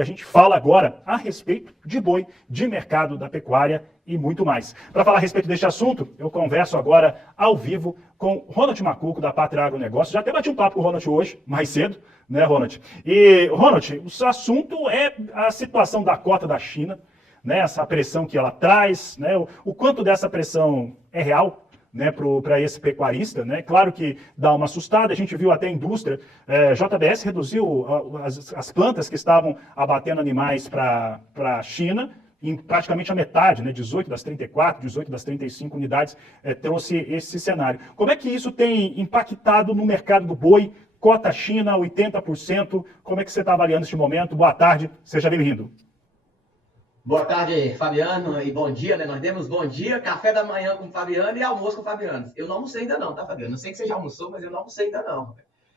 A gente fala agora a respeito de boi, de mercado da pecuária e muito mais. Para falar a respeito deste assunto, eu converso agora ao vivo com Ronald Macuco, da Pátria Agronegócio. Já até bati um papo com o Ronald hoje, mais cedo, né, Ronald? E, Ronald, o assunto é a situação da cota da China, né, essa pressão que ela traz, né, o quanto dessa pressão é real, né, para esse pecuarista, né? Claro que dá uma assustada, a gente viu até a indústria, JBS reduziu as plantas que estavam abatendo animais para a China em praticamente a metade, né, 18 das 34, 18 das 35 unidades, trouxe esse cenário. Como é que isso tem impactado no mercado do boi? Cota China, 80%, como é que você está avaliando este momento? Boa tarde, seja bem-vindo. Boa tarde, Fabiano, e bom dia, né? Nós demos bom dia, café da manhã com o Fabiano e almoço com o Fabiano. Eu não almocei ainda não, tá, Fabiano? Eu sei que você já almoçou, mas eu não almocei ainda não.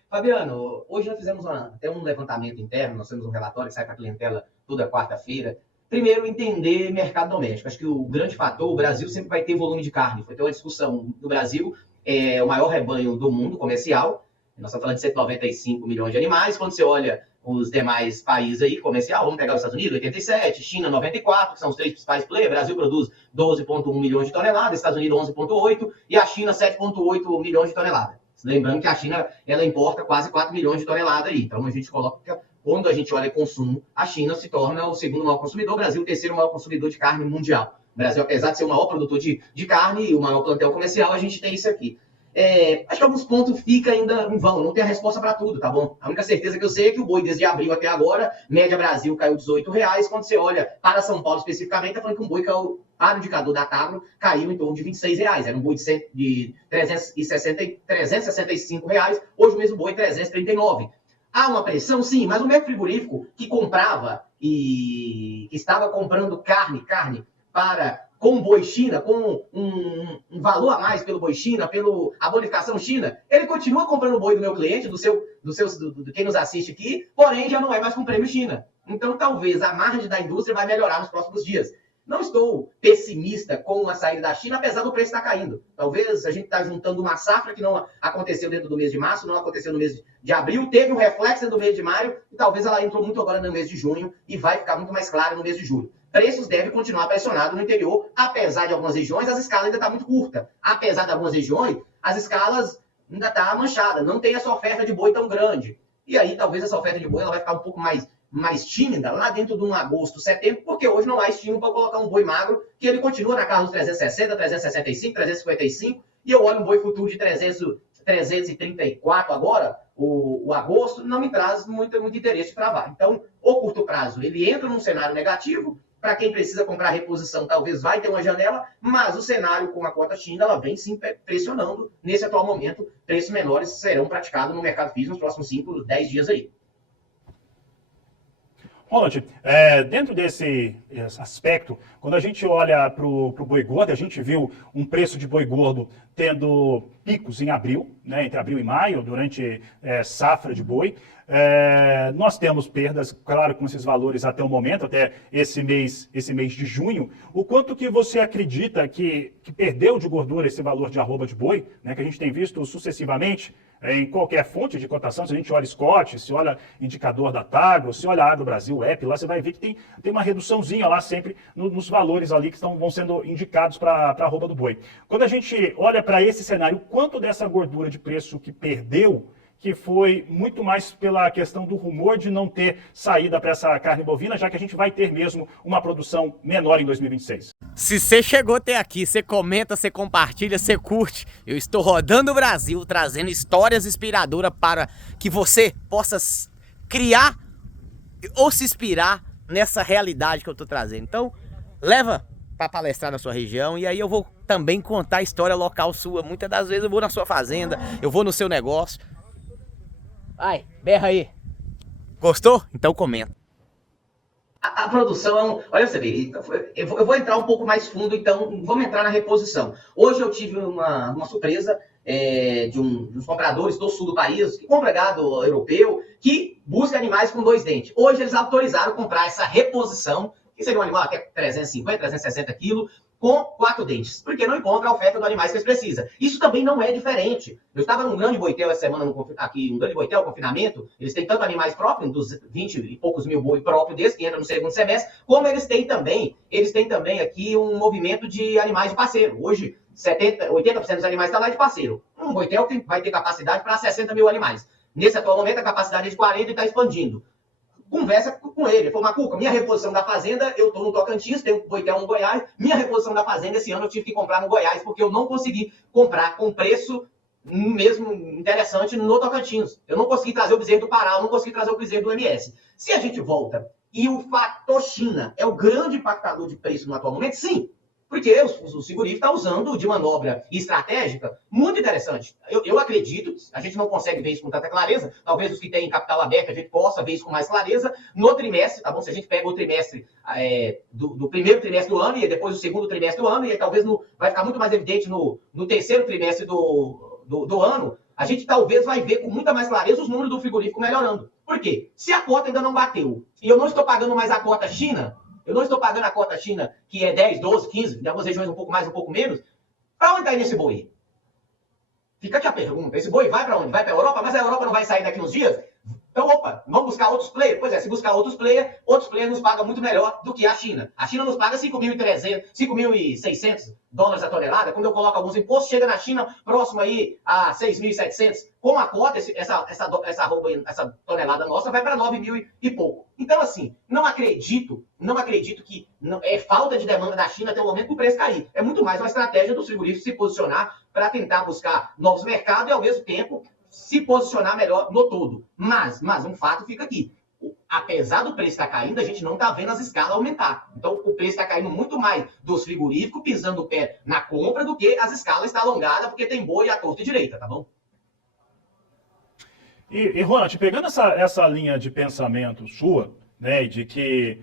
Fabiano, hoje nós fizemos até um levantamento interno, nós temos um relatório que sai para a clientela toda quarta-feira. Primeiro, entender mercado doméstico. Acho que o grande fator, o Brasil sempre vai ter volume de carne. Foi ter uma discussão do Brasil, é o maior rebanho do mundo comercial. Nós estamos falando de 195 milhões de animais. Quando você olha os demais países aí, comercial, vamos pegar os Estados Unidos, 87, China, 94, que são os três principais players. Brasil produz 12,1 milhões de toneladas, Estados Unidos 11,8 e a China 7,8 milhões de toneladas. Lembrando que a China, ela importa quase 4 milhões de toneladas aí. Então, a gente coloca, quando a gente olha consumo, a China se torna o segundo maior consumidor, o Brasil o terceiro maior consumidor de carne mundial. O Brasil, apesar de ser o maior produtor de carne e o maior plantel comercial, a gente tem isso aqui. Acho que alguns pontos ficam ainda em vão, não tem a resposta para tudo, tá bom? A única certeza que eu sei é que o boi desde abril até agora, média Brasil caiu R$18, quando você olha para São Paulo especificamente, tá falando que um boi caiu, para o indicador da Tagro, caiu em torno de R$26, era um boi de 365 reais, hoje o mesmo boi 339. Há uma pressão, sim, mas o mesmo frigorífico que comprava e que estava comprando carne com o boi China, com um valor a mais pelo boi China, a bonificação China, ele continua comprando o boi do meu cliente, do quem nos assiste aqui, porém já não é mais com prêmio China. Então, talvez a margem da indústria vai melhorar nos próximos dias. Não estou pessimista com a saída da China, apesar do preço estar caindo. Talvez a gente está juntando uma safra que não aconteceu dentro do mês de março, não aconteceu no mês de abril, teve um reflexo dentro do mês de maio, e talvez ela entrou muito agora no mês de junho, e vai ficar muito mais clara no mês de julho. Preços devem continuar pressionados no interior, apesar de algumas regiões, as escalas ainda estão muito curtas. Apesar de algumas regiões, as escalas ainda estão manchadas, não tem essa oferta de boi tão grande. E aí, talvez essa oferta de boi ela vai ficar um pouco mais tímida lá dentro de um agosto, setembro, porque hoje não há estímulo para colocar um boi magro, que ele continua na casa dos 360, 365, 355, e eu olho um boi futuro de 334 agora, o agosto, não me traz muito interesse de trabalho. Então, o curto prazo, ele entra num cenário negativo. Para quem precisa comprar reposição, talvez vai ter uma janela, mas o cenário com a cota China, ela vem sim pressionando. Nesse atual momento, preços menores serão praticados no mercado físico nos próximos 5, 10 dias aí. Ronald, dentro desse aspecto, quando a gente olha para o boi gordo, a gente viu um preço de boi gordo tendo picos em abril, né, entre abril e maio, durante safra de boi. Nós temos perdas, claro, com esses valores até o momento, até esse mês de junho. O quanto que você acredita que perdeu de gordura esse valor de arroba de boi, né, que a gente tem visto sucessivamente em qualquer fonte de cotação? Se a gente olha Scott, se olha indicador da Tagro, se olha Agro Brasil, App, lá você vai ver que tem uma reduçãozinha lá sempre nos valores ali que vão sendo indicados para a arroba do boi. Quando a gente olha para esse cenário, quanto dessa gordura de preço que perdeu, que foi muito mais pela questão do rumor de não ter saída para essa carne bovina, já que a gente vai ter mesmo uma produção menor em 2026. Se você chegou até aqui, você comenta, você compartilha, você curte. Eu estou rodando o Brasil, trazendo histórias inspiradoras para que você possa criar ou se inspirar nessa realidade que eu estou trazendo. Então, leva para palestrar na sua região e aí eu vou também contar a história local sua. Muitas das vezes eu vou na sua fazenda, eu vou no seu negócio. Vai, berra aí. Gostou? Então comenta. A produção, olha você vê, eu vou entrar um pouco mais fundo, então vamos entrar na reposição. Hoje eu tive uma surpresa de uns compradores do sul do país, que compra gado europeu, que busca animais com 2 dentes. Hoje eles autorizaram comprar essa reposição, que seria um animal até 350, 360 quilos, com 4 dentes, porque não encontra a oferta do animais que eles precisam. Isso também não é diferente. Eu estava num grande boitel essa semana, aqui, um grande boitel, confinamento, eles têm tanto animais próprios, dos 20 e poucos mil boi próprios desses, que entram no segundo semestre, como eles têm também aqui um movimento de animais de parceiro. Hoje, 80% dos animais estão lá de parceiro. Um boitel vai ter capacidade para 60 mil animais. Nesse atual momento, a capacidade é de 40 e está expandindo. Conversa com ele. Ele falou, Macuca, minha reposição da fazenda, eu estou no Tocantins, tenho boitel no Goiás, minha reposição da fazenda esse ano eu tive que comprar no Goiás, porque eu não consegui comprar com preço mesmo interessante no Tocantins. Eu não consegui trazer o bezerro do Pará, eu não consegui trazer o bezerro do MS. Se a gente volta e o fator China é o grande impactador de preço no atual momento, sim. Porque o frigorífico está usando de manobra estratégica muito interessante. Eu acredito, a gente não consegue ver isso com tanta clareza, talvez os que têm capital aberto a gente possa ver isso com mais clareza, no trimestre, tá bom? Se a gente pega o trimestre do primeiro trimestre do ano e depois o segundo trimestre do ano, e talvez vai ficar muito mais evidente no terceiro trimestre do ano, a gente talvez vai ver com muita mais clareza os números do frigorífico melhorando. Por quê? Se a cota ainda não bateu e eu não estou pagando mais a cota China, eu não estou pagando a cota China, que é 10, 12, 15, em algumas regiões um pouco mais, um pouco menos. Para onde está indo esse boi? Fica aqui a pergunta. Esse boi vai para onde? Vai para a Europa? Mas a Europa não vai sair daqui uns dias? Então, opa, vamos buscar outros players? Pois é, se buscar outros players nos pagam muito melhor do que a China. A China nos paga 5.300, 5.600 dólares a tonelada. Quando eu coloco alguns impostos, chega na China próximo aí a 6.700. Com a cota, essa tonelada nossa vai para 9.000 e pouco. Então, assim, não acredito que é falta de demanda da China até o momento que o preço cair. É muito mais uma estratégia dos frigoríficos se posicionar para tentar buscar novos mercados e, ao mesmo tempo, se posicionar melhor no todo. Mas um fato fica aqui. Apesar do preço estar caindo, a gente não está vendo as escalas aumentar. Então, o preço está caindo muito mais dos frigoríficos, pisando o pé na compra, do que as escalas estão alongadas, porque tem boi à torta e direita, tá bom? E Ronald, pegando essa linha de pensamento sua, né, de que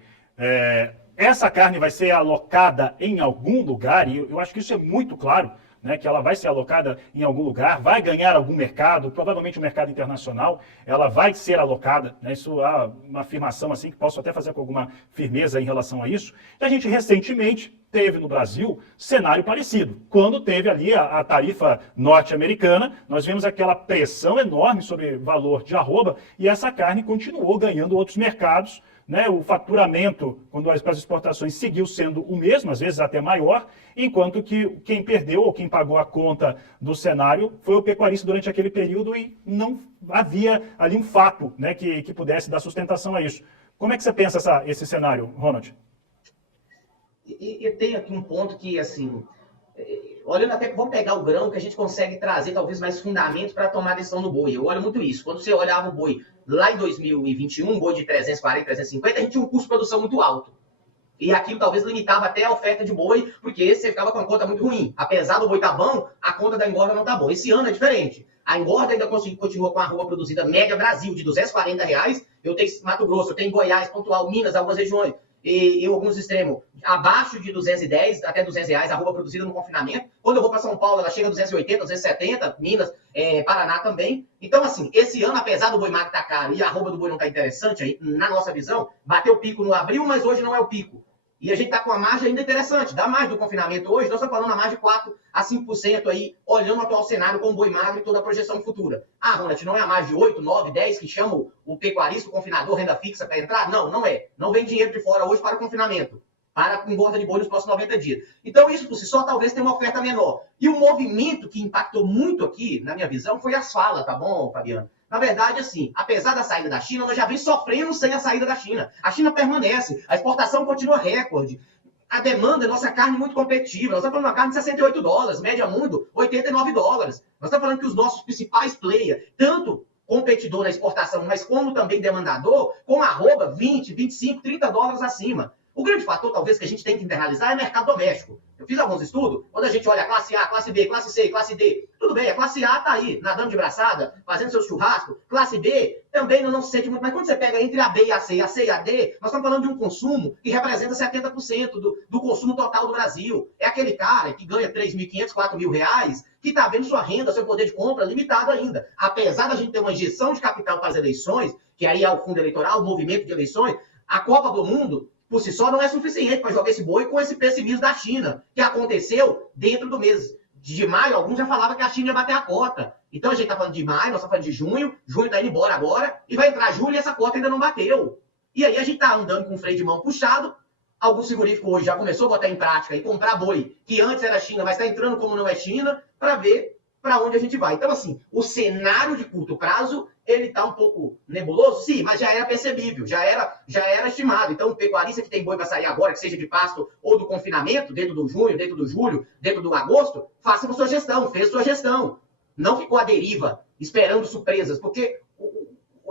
essa carne vai ser alocada em algum lugar, e eu acho que isso é muito claro, né, que ela vai ser alocada em algum lugar, vai ganhar algum mercado, provavelmente um mercado internacional, ela vai ser alocada, né, isso é uma afirmação assim que posso até fazer com alguma firmeza em relação a isso. E a gente recentemente teve no Brasil cenário parecido. Quando teve ali a tarifa norte-americana, nós vimos aquela pressão enorme sobre valor de arroba e essa carne continuou ganhando outros mercados, né, o faturamento, quando as exportações seguiu sendo o mesmo, às vezes até maior, enquanto que quem perdeu ou quem pagou a conta do cenário foi o pecuarista durante aquele período e não havia ali um fato, né, que pudesse dar sustentação a isso. Como é que você pensa esse cenário, Ronald? Eu tenho aqui um ponto que, assim, olhando até, vamos pegar o grão que a gente consegue trazer talvez mais fundamentos para tomar decisão no boi. Eu olho muito isso. Quando você olhava o boi lá em 2021, um boi de 340, 350, a gente tinha um custo de produção muito alto. E aquilo talvez limitava até a oferta de boi, porque você ficava com a conta muito ruim. Apesar do boi estar bom, a conta da engorda não está boa. Esse ano é diferente. A engorda ainda continua com a arroba produzida média Brasil de R$240. Eu tenho Mato Grosso, eu tenho Goiás, Pontual, Minas, algumas regiões. E alguns extremos abaixo de 210 até R$200, a arroba produzida no confinamento. Quando eu vou para São Paulo, ela chega a 280, 270, Minas, Paraná também. Então, assim, esse ano, apesar do boi magro estar caro e a arroba do boi não estar interessante, aí, na nossa visão, bateu o pico no abril, mas hoje não é o pico. E a gente está com uma margem ainda interessante. Da margem do confinamento hoje, nós estamos falando a margem de 4 a 5% aí, olhando o atual cenário com o boi magro e toda a projeção futura. Ah, Ronald, não é a margem de 8, 9, 10 que chama o pecuarista, o confinador, renda fixa para entrar? Não, não é. Não vem dinheiro de fora hoje para o confinamento. Para com engorda de boi nos próximos 90 dias. Então, isso por si só talvez tenha uma oferta menor. E o movimento que impactou muito aqui, na minha visão, foi as falas, tá bom, Fabiano? Na verdade, assim, apesar da saída da China, nós já vem sofrendo sem a saída da China. A China permanece, a exportação continua recorde. A demanda, nossa carne muito competitiva. Nós estamos falando de uma carne de $68, média mundo, $89. Nós estamos falando que os nossos principais players, tanto competidor na exportação, mas como também demandador, com arroba 20, 25, $30 acima. O grande fator, talvez, que a gente tem que internalizar é o mercado doméstico. Eu fiz alguns estudos, quando a gente olha a classe A, classe B, classe C, classe D, tudo bem, a classe A está aí, nadando de braçada, fazendo seu churrasco. Classe B também não se sente muito, mas quando você pega entre a B e a C e a D, nós estamos falando de um consumo que representa 70% do consumo total do Brasil. É aquele cara que ganha R$3.500, R$4.000, que está vendo sua renda, seu poder de compra limitado ainda. Apesar da gente ter uma injeção de capital para as eleições, que aí é o fundo eleitoral, o movimento de eleições, a Copa do Mundo por si só, não é suficiente para jogar esse boi com esse pessimismo da China, que aconteceu dentro do mês de maio. Alguns já falavam que a China ia bater a cota. Então a gente está falando de maio, nós estamos falando de junho está indo embora agora, e vai entrar julho e essa cota ainda não bateu. E aí a gente está andando com o freio de mão puxado. Algum frigorífico hoje já começou a botar em prática e comprar boi, que antes era China, mas está entrando como não é China, para ver para onde a gente vai. Então, assim, o cenário de curto prazo, ele está um pouco nebuloso, sim, mas já era percebível, já era estimado. Então, o pecuarista que tem boi para sair agora, que seja de pasto ou do confinamento, dentro do junho, dentro do julho, dentro do agosto, faça a sua gestão, fez sua gestão. Não ficou à deriva, esperando surpresas, porque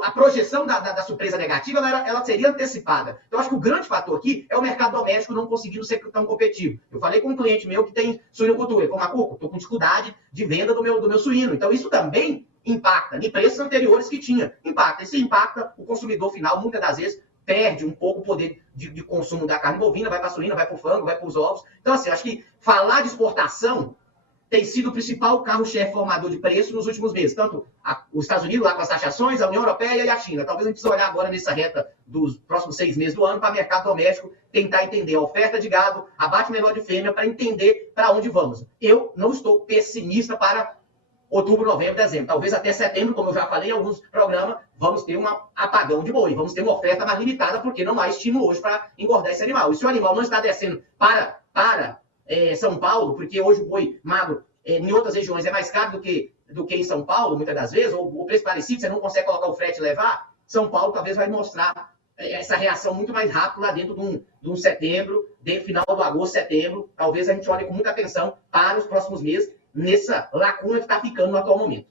a projeção da surpresa negativa, ela seria antecipada. Então, acho que o grande fator aqui é o mercado doméstico não conseguindo ser tão competitivo. Eu falei com um cliente meu que tem suinocultura. Ele falou, Macuco, estou com dificuldade de venda do meu suíno. Então, isso também impacta em preços anteriores que tinha. Impacta. E se impacta, o consumidor final, muitas das vezes, perde um pouco o poder de consumo da carne bovina, vai para a suína, vai para o frango, vai para os ovos. Então, assim, acho que falar de exportação tem sido o principal carro-chefe formador de preço nos últimos meses. Tanto os Estados Unidos, lá com as taxações, a União Europeia e a China. Talvez a gente precise olhar agora nessa reta dos próximos 6 meses do ano para o mercado doméstico, tentar entender a oferta de gado, abate menor de fêmea, para entender para onde vamos. Eu não estou pessimista para outubro, novembro, dezembro. Talvez até setembro, como eu já falei em alguns programas, vamos ter um apagão de boi. Vamos ter uma oferta mais limitada, porque não há estímulo hoje para engordar esse animal. E se o animal não está descendo para São Paulo, porque hoje o boi magro em outras regiões é mais caro do que em São Paulo, muitas das vezes, ou o preço parecido, você não consegue colocar o frete e levar, São Paulo talvez vai mostrar essa reação muito mais rápida lá dentro de um setembro, final do agosto, setembro. Talvez a gente olhe com muita atenção para os próximos meses, nessa lacuna que está ficando no atual momento.